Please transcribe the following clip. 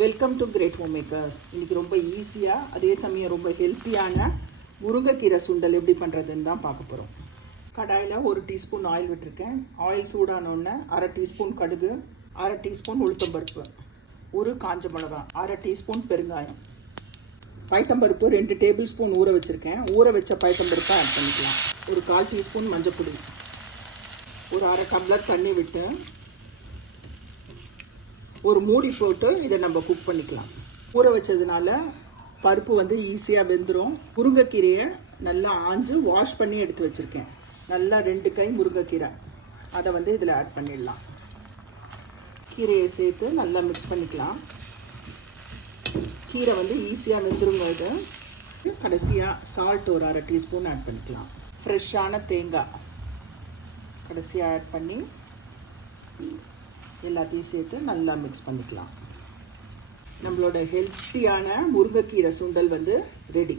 Welcome to great home makers இன்னைக்கு ரொம்ப ஈஸியாக அதே சமயம் ரொம்ப ஹெல்த்தியான முருங்கைக்கீரை சுண்டல் எப்படி பண்ணுறதுன்னு தான் பார்க்க போகிறோம் கடாயில் ஒரு டீஸ்பூன் ஆயில் விட்டுருக்கேன். ஆயில் சூடானோடனே அரை டீஸ்பூன் கடுகு அரை டீஸ்பூன் உளுத்தம்பருப்பு ஒரு காஞ்ச மிளகா அரை டீஸ்பூன் பெருங்காயம். பைத்தம்பருப்பு ரெண்டு டேபிள் ஸ்பூன் ஊற வச்சுருக்கேன். ஊற வச்ச பைத்தம்பருப்பை ஆட் பண்ணிக்கலாம். ஒரு கால் டீஸ்பூன் மஞ்சள் ஒரு அரை டம்ளர் தண்ணி விட்டு ஒரு மூடி போட்டு இதை நம்ம குக் பண்ணிக்கலாம். ஊற வச்சதுனால பருப்பு வந்து ஈஸியாக வெந்துடும் முருங்கைக்கீரையை நல்லா ஆஞ்சு வாஷ் பண்ணி எடுத்து வச்சுருக்கேன். நல்லா ரெண்டு கை முருங்கைக்கீரை. அதை வந்து இதில் ஆட் பண்ணிடலாம். கீரையை சேர்த்து நல்லா மிக்ஸ் பண்ணிக்கலாம். கீரை வந்து ஈஸியாக வெந்துருங்க இது. கடைசியாக சால்ட் ஒரு அரை டீஸ்பூன் ஆட் பண்ணிக்கலாம். ஃப்ரெஷ்ஷான தேங்காய். கடைசியாக ஆட் பண்ணி எல்லாத்தையும் சேர்த்து நல்லா மிக்ஸ் பண்ணிக்கலாம். நம்மளோட ஹெல்த்தியான முருங்கைக்கீரை சுண்டல் வந்து ரெடி